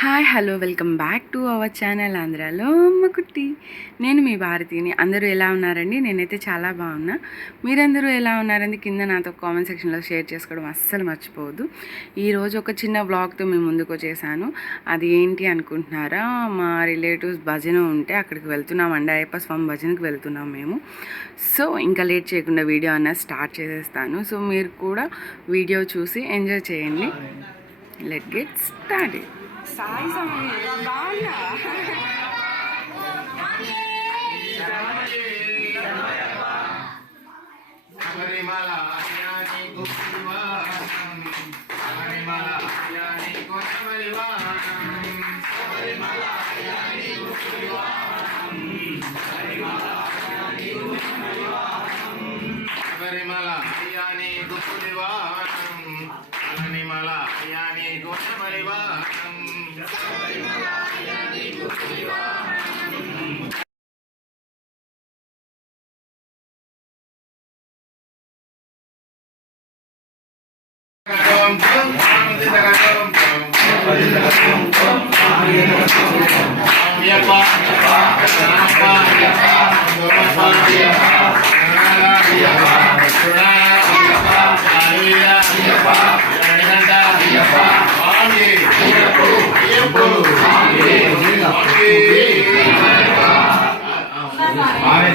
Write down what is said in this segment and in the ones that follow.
Hi hello welcome back to our channel ఆంధ్రాలో అమ్మకుట్టి. నేను మీ భారతిని. అందరూ ఎలా ఉన్నారండి? నేనైతే చాలా బాగున్నా. మీరందరూ ఎలా ఉన్నారండి? కింద నాతో కామెంట్ సెక్షన్లో షేర్ చేసుకోవడం అస్సలు మర్చిపోవద్దు. ఈరోజు ఒక చిన్న వ్లాగ్తో మేము ముందుకు వచ్చేసాను. అది ఏంటి అనుకుంటున్నారా? మా రిలేటివ్స్ భజన ఉంటే అక్కడికి వెళ్తున్నామండి. అయ్యప్ప స్వామి భజనకి వెళ్తున్నాం మేము. సో ఇంకా లేట్ చేయకుండా వీడియో అన్నది స్టార్ట్ చేసేస్తాను. సో మీరు కూడా వీడియో చూసి ఎంజాయ్ చేయండి. Let get start. సాయి బాగున్నా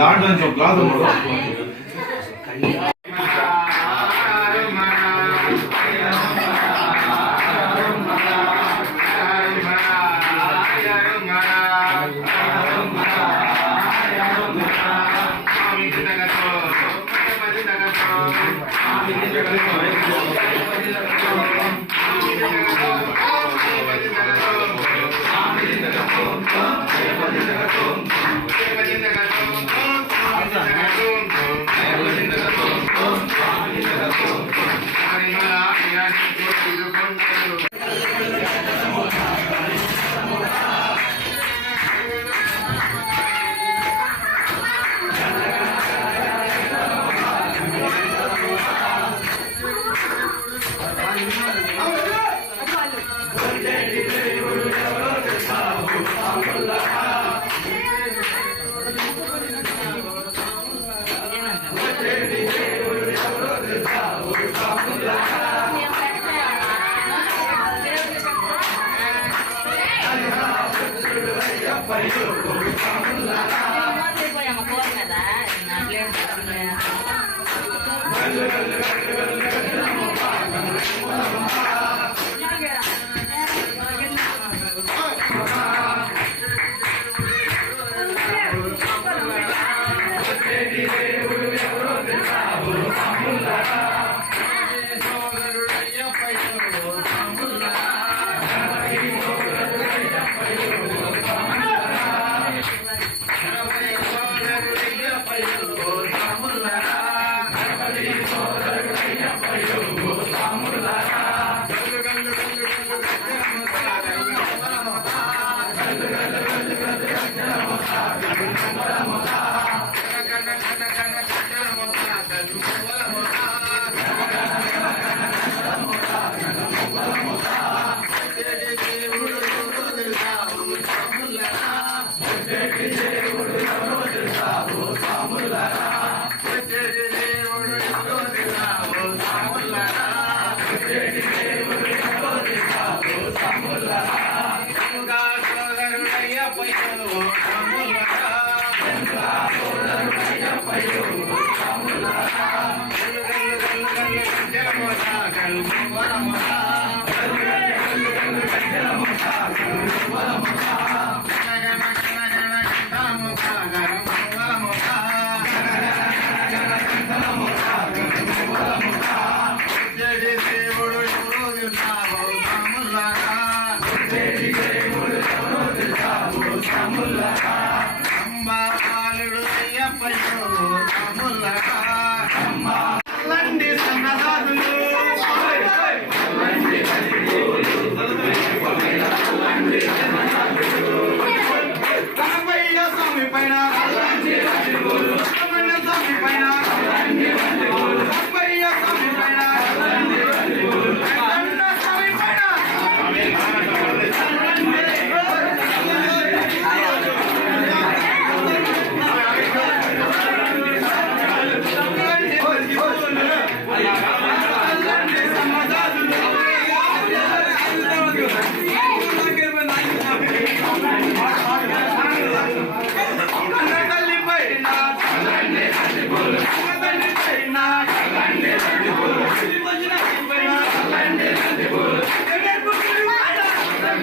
దాంట్లో క్లాస్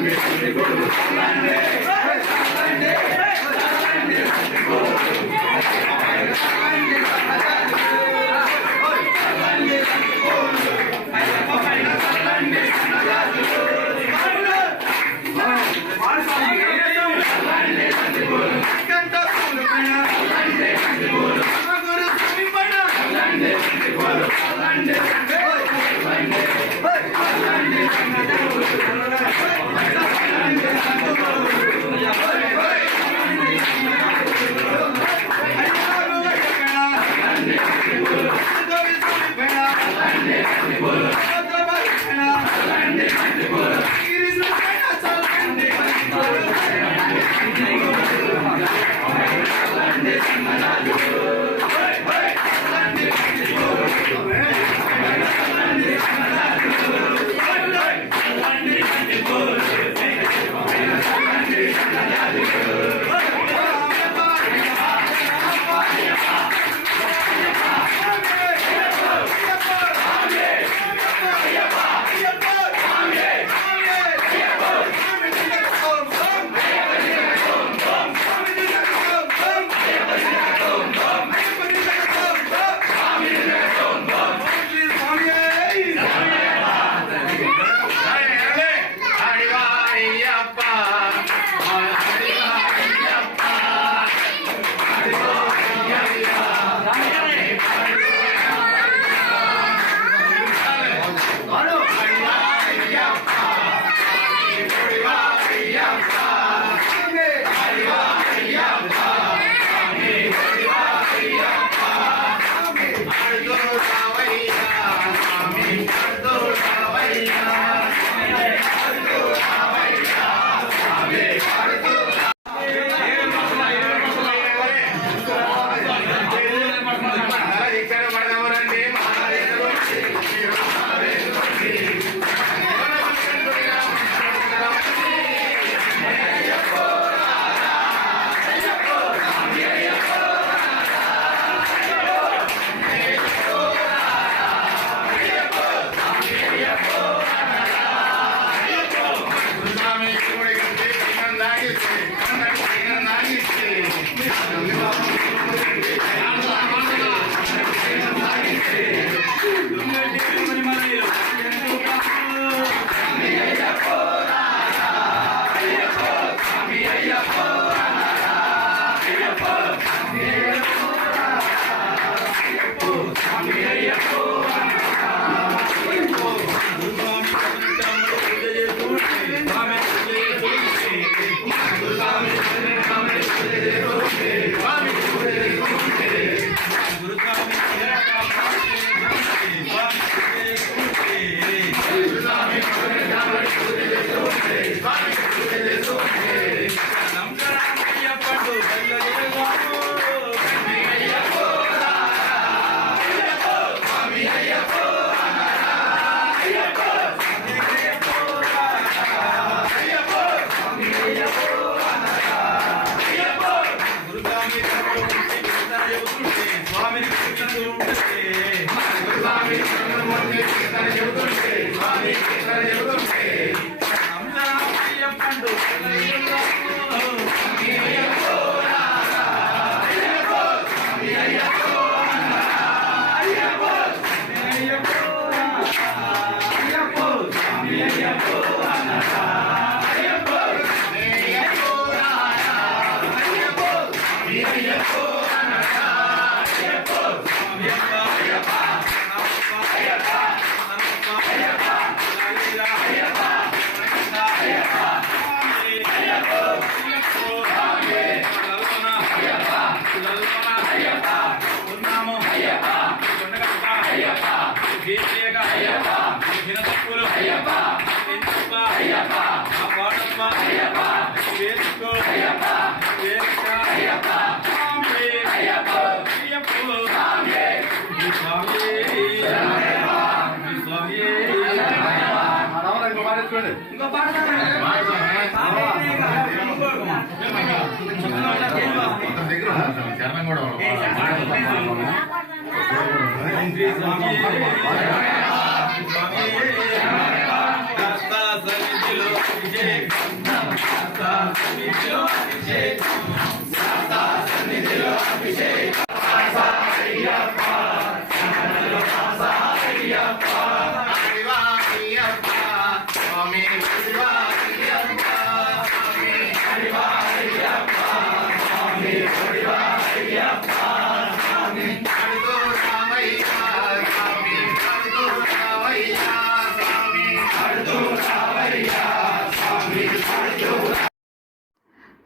Swami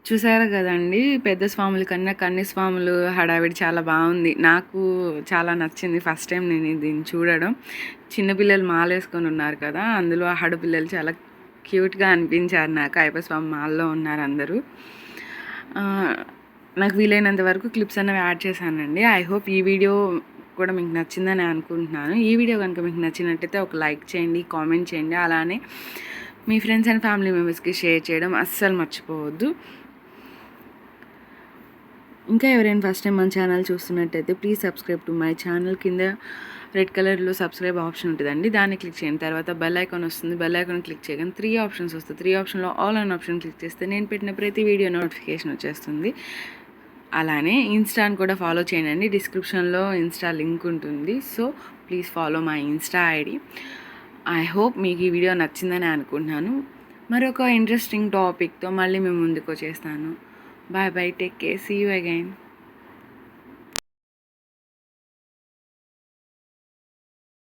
చూసారు కదండి, పెద్ద స్వాముల కన్నా కన్ని స్వాములు హడావిడి చాలా బాగుంది. నాకు చాలా నచ్చింది ఫస్ట్ టైం నేను దీన్ని చూడడం. చిన్నపిల్లలు మాలేసుకొని ఉన్నారు కదా, అందులో ఆడపిల్లలు చాలా క్యూట్గా అనిపించారు నాకు. అయ్యప్ప స్వామి మాల్లో ఉన్నారు అందరూ. నాకు వీలైనంత వరకు క్లిప్స్ అన్నవి యాడ్ చేశానండి. ఐ హోప్ ఈ వీడియో కూడా మీకు నచ్చిందని అనుకుంటున్నాను. ఈ వీడియో కనుక మీకు నచ్చినట్టయితే ఒక లైక్ చేయండి, కామెంట్ చేయండి, అలానే మీ ఫ్రెండ్స్ అండ్ ఫ్యామిలీ మెంబర్స్కి షేర్ చేయడం అస్సలు మర్చిపోవద్దు. ఇంకా ఎవరైనా ఫస్ట్ టైం మన ఛానల్ చూస్తున్నట్టయితే please subscribe to my channel. కింద రెడ్ కలర్లో సబ్స్క్రైబ్ ఆప్షన్ ఉంటుందండి, దాన్ని క్లిక్ చేయండి. తర్వాత బెల్ ఐకాన్ వస్తుంది, బెల్ ఐకాన్ క్లిక్ చేయగానే 3 ఆప్షన్స్ వస్తాయి. 3 ఆప్షన్లో ఆల్ అన్ ఆప్షన్ క్లిక్ చేస్తే నేను పెట్టిన ప్రతి వీడియో నోటిఫికేషన్ వచ్చేస్తుంది. అలానే ఇన్స్టాని కూడా ఫాలో చేయండి, డిస్క్రిప్షన్లో ఇన్స్టా లింక్ ఉంటుంది. So please follow my Insta ID. I hope మీకు ఈ వీడియో నచ్చిందని అనుకుంటున్నాను. మరొక ఇంట్రెస్టింగ్ టాపిక్తో మళ్ళీ మేము ముందుకు వచ్చేస్తాను. Bye bye, take care, see you again.